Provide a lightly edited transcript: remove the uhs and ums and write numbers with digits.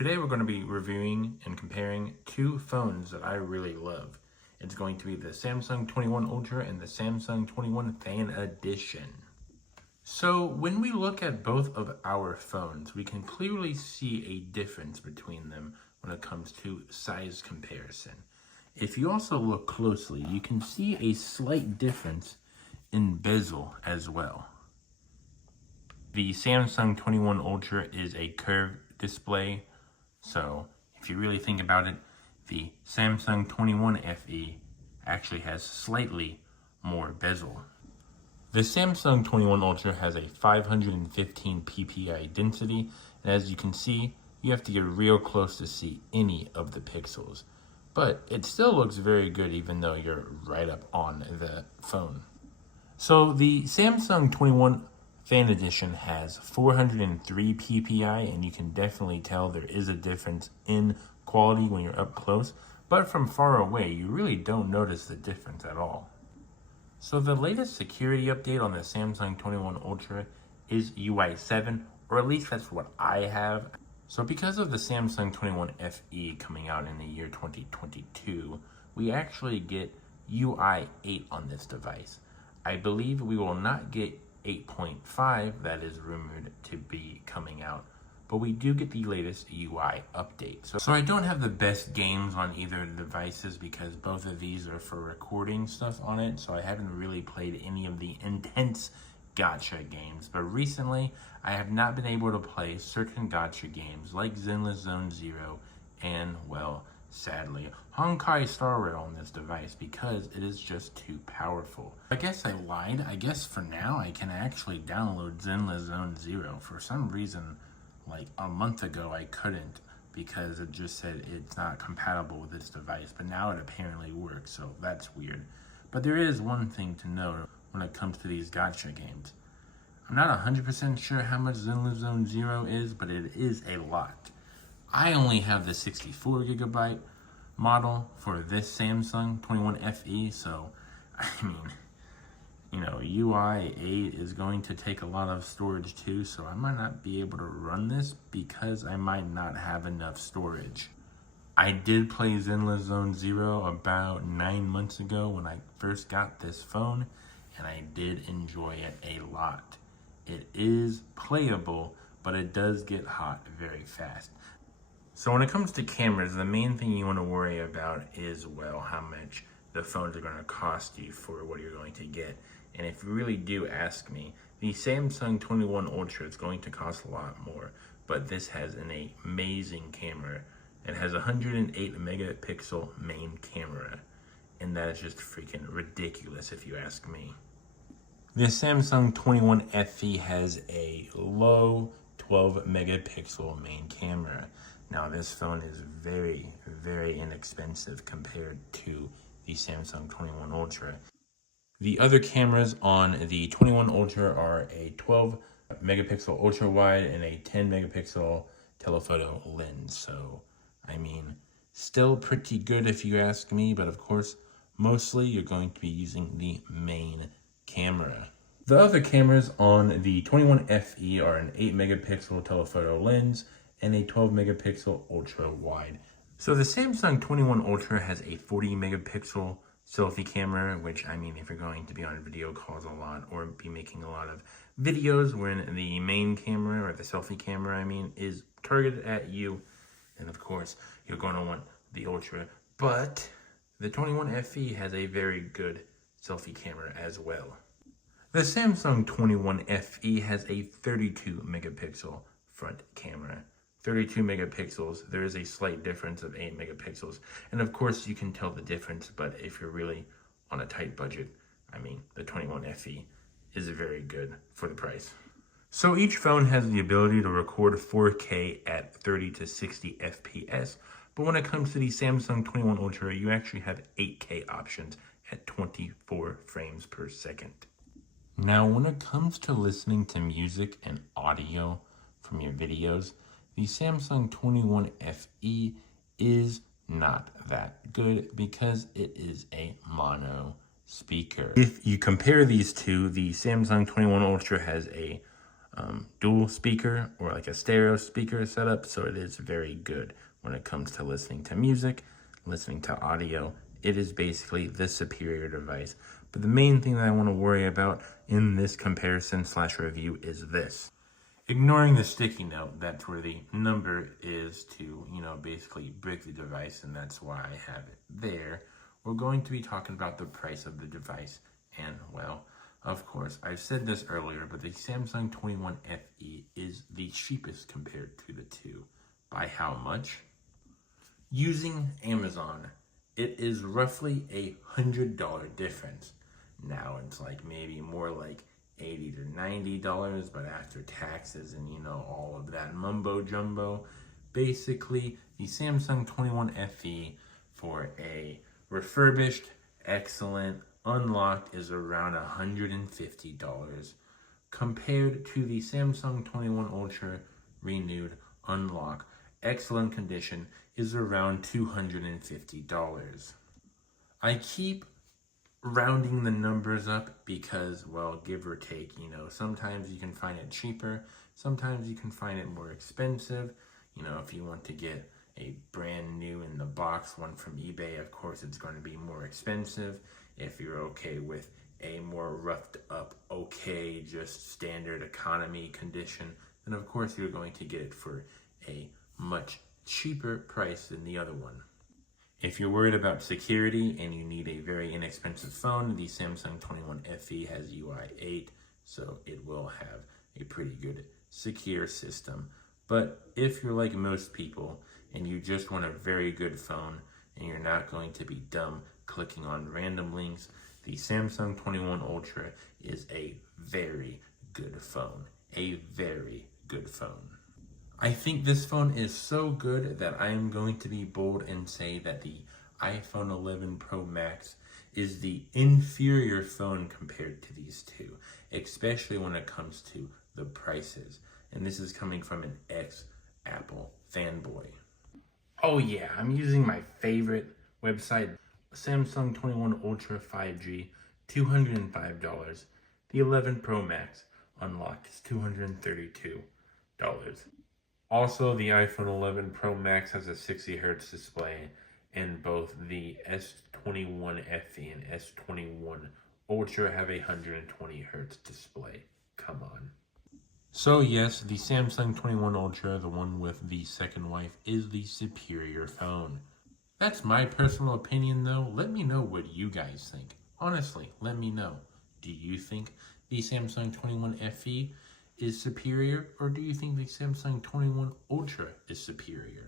Today we're going to be reviewing and comparing two phones that I really love. It's going to be the Samsung 21 Ultra and the Samsung 21 Fan Edition. So when we look at both of our phones, we can clearly see a difference between them when it comes to size comparison. If you also look closely, you can see a slight difference in bezel as well. The Samsung 21 Ultra is a curved display, so if you really think about it, the Samsung 21 FE actually has slightly more bezel. The Samsung 21 Ultra has a 515 ppi density, and as you can see, you have to get real close to see any of the pixels. But it still looks very good even though you're right up on the phone. So the Samsung 21 Fan Edition has 403 ppi, and you can definitely tell there is a difference in quality when you're up close, but from far away you really don't notice the difference at all. So the latest security update on the Samsung 21 Ultra is UI 7, or at least that's what I have. So because of the Samsung 21 FE coming out in the year 2022, we actually get UI 8 on this device. I believe we will not get 8.5 that is rumored to be coming out, but we do get the latest UI update. So I don't have the best games on either devices because both of these are for recording stuff on it, so I haven't really played any of the intense gacha games. But recently, I have not been able to play certain gacha games like Zenless Zone Zero and, well, sadly, Honkai Star Rail on this device because it is just too powerful. I guess I lied. I guess for now I can actually download Zenless Zone Zero. For some reason, like a month ago, I couldn't because it just said it's not compatible with this device, but now it apparently works, so that's weird. But there is one thing to note when it comes to these gacha games. I'm not 100% sure how much Zenless Zone Zero is, but it is a lot. I only have the 64 gigabyte model for this Samsung 21 FE, so I mean, you know, UI 8 is going to take a lot of storage too, so I might not be able to run this because I might not have enough storage. I did play Zenless Zone Zero about 9 months ago when I first got this phone, and I did enjoy it a lot. It is playable, but it does get hot very fast. So when it comes to cameras, the main thing you want to worry about is, well, how much the phones are going to cost you for what you're going to get. And if you really do ask me, the Samsung 21 Ultra is going to cost a lot more, but this has an amazing camera. It has a 108 megapixel main camera, and that is just freaking ridiculous if you ask me. The Samsung 21 FE has a low 12 megapixel main camera. Now this phone is very, very inexpensive compared to the Samsung 21 Ultra. The other cameras on the 21 Ultra are a 12 megapixel ultra wide and a 10 megapixel telephoto lens. So, I mean, still pretty good if you ask me, but of course, mostly you're going to be using the main camera. The other cameras on the 21 FE are an 8 megapixel telephoto lens and a 12 megapixel ultra wide. So the Samsung 21 Ultra has a 40 megapixel selfie camera, which, I mean, if you're going to be on video calls a lot or be making a lot of videos when the main camera or the selfie camera, I mean, is targeted at you, and of course you're going to want the Ultra. But the 21 FE has a very good selfie camera as well. The Samsung 21 FE has a 32 megapixel front camera. 32 megapixels, there is a slight difference of 8 megapixels. And of course you can tell the difference, but if you're really on a tight budget, I mean, the 21 FE is very good for the price. So each phone has the ability to record 4K at 30 to 60 FPS, but when it comes to the Samsung 21 Ultra, you actually have 8K options at 24 frames per second. Now, when it comes to listening to music and audio from your videos, the Samsung 21 FE is not that good because it is a mono speaker. If you compare these two, the Samsung 21 Ultra has a dual speaker or like a stereo speaker setup, so it is very good when it comes to listening to music, listening to audio. It is basically the superior device. But the main thing that I want to worry about in this comparison slash review is this. Ignoring the sticky note, that's where the number is to, basically break the device, and that's why I have it there. We're going to be talking about the price of the device, and well, of course, I've said this earlier, but the Samsung 21 FE is the cheapest compared to the two. By how much? Using Amazon, it is roughly $100 difference. Now it's like maybe more like $80 to $90, but after taxes and all of that mumbo jumbo, basically the Samsung 21 FE for a refurbished, excellent, unlocked is around $150 compared to the Samsung 21 Ultra renewed, unlocked, excellent condition is around $250. I keep rounding the numbers up because, well, give or take, sometimes you can find it cheaper, sometimes you can find it more expensive. If you want to get a brand new in the box one from eBay, of course it's going to be more expensive. If you're okay with a more roughed up, okay, just standard economy condition, then of course you're going to get it for a much cheaper price than the other one. If you're worried about security and you need a very inexpensive phone, the Samsung 21 FE has UI 8, so it will have a pretty good secure system. But if you're like most people and you just want a very good phone and you're not going to be dumb clicking on random links, the Samsung 21 Ultra is a very good phone. A very good phone. I think this phone is so good that I am going to be bold and say that the iPhone 11 Pro Max is the inferior phone compared to these two, especially when it comes to the prices. And this is coming from an ex-Apple fanboy. Oh yeah, I'm using my favorite website, Samsung 21 Ultra 5G, $205. The 11 Pro Max unlocked is $232. Also, the iPhone 11 Pro Max has a 60Hz display, and both the S21 FE and S21 Ultra have a 120Hz display. Come on. So yes, the Samsung 21 Ultra, the one with the second wife, is the superior phone. That's my personal opinion though. Let me know what you guys think. Honestly, let me know. Do you think the Samsung 21 FE is superior, or do you think the Samsung 21 Ultra is superior?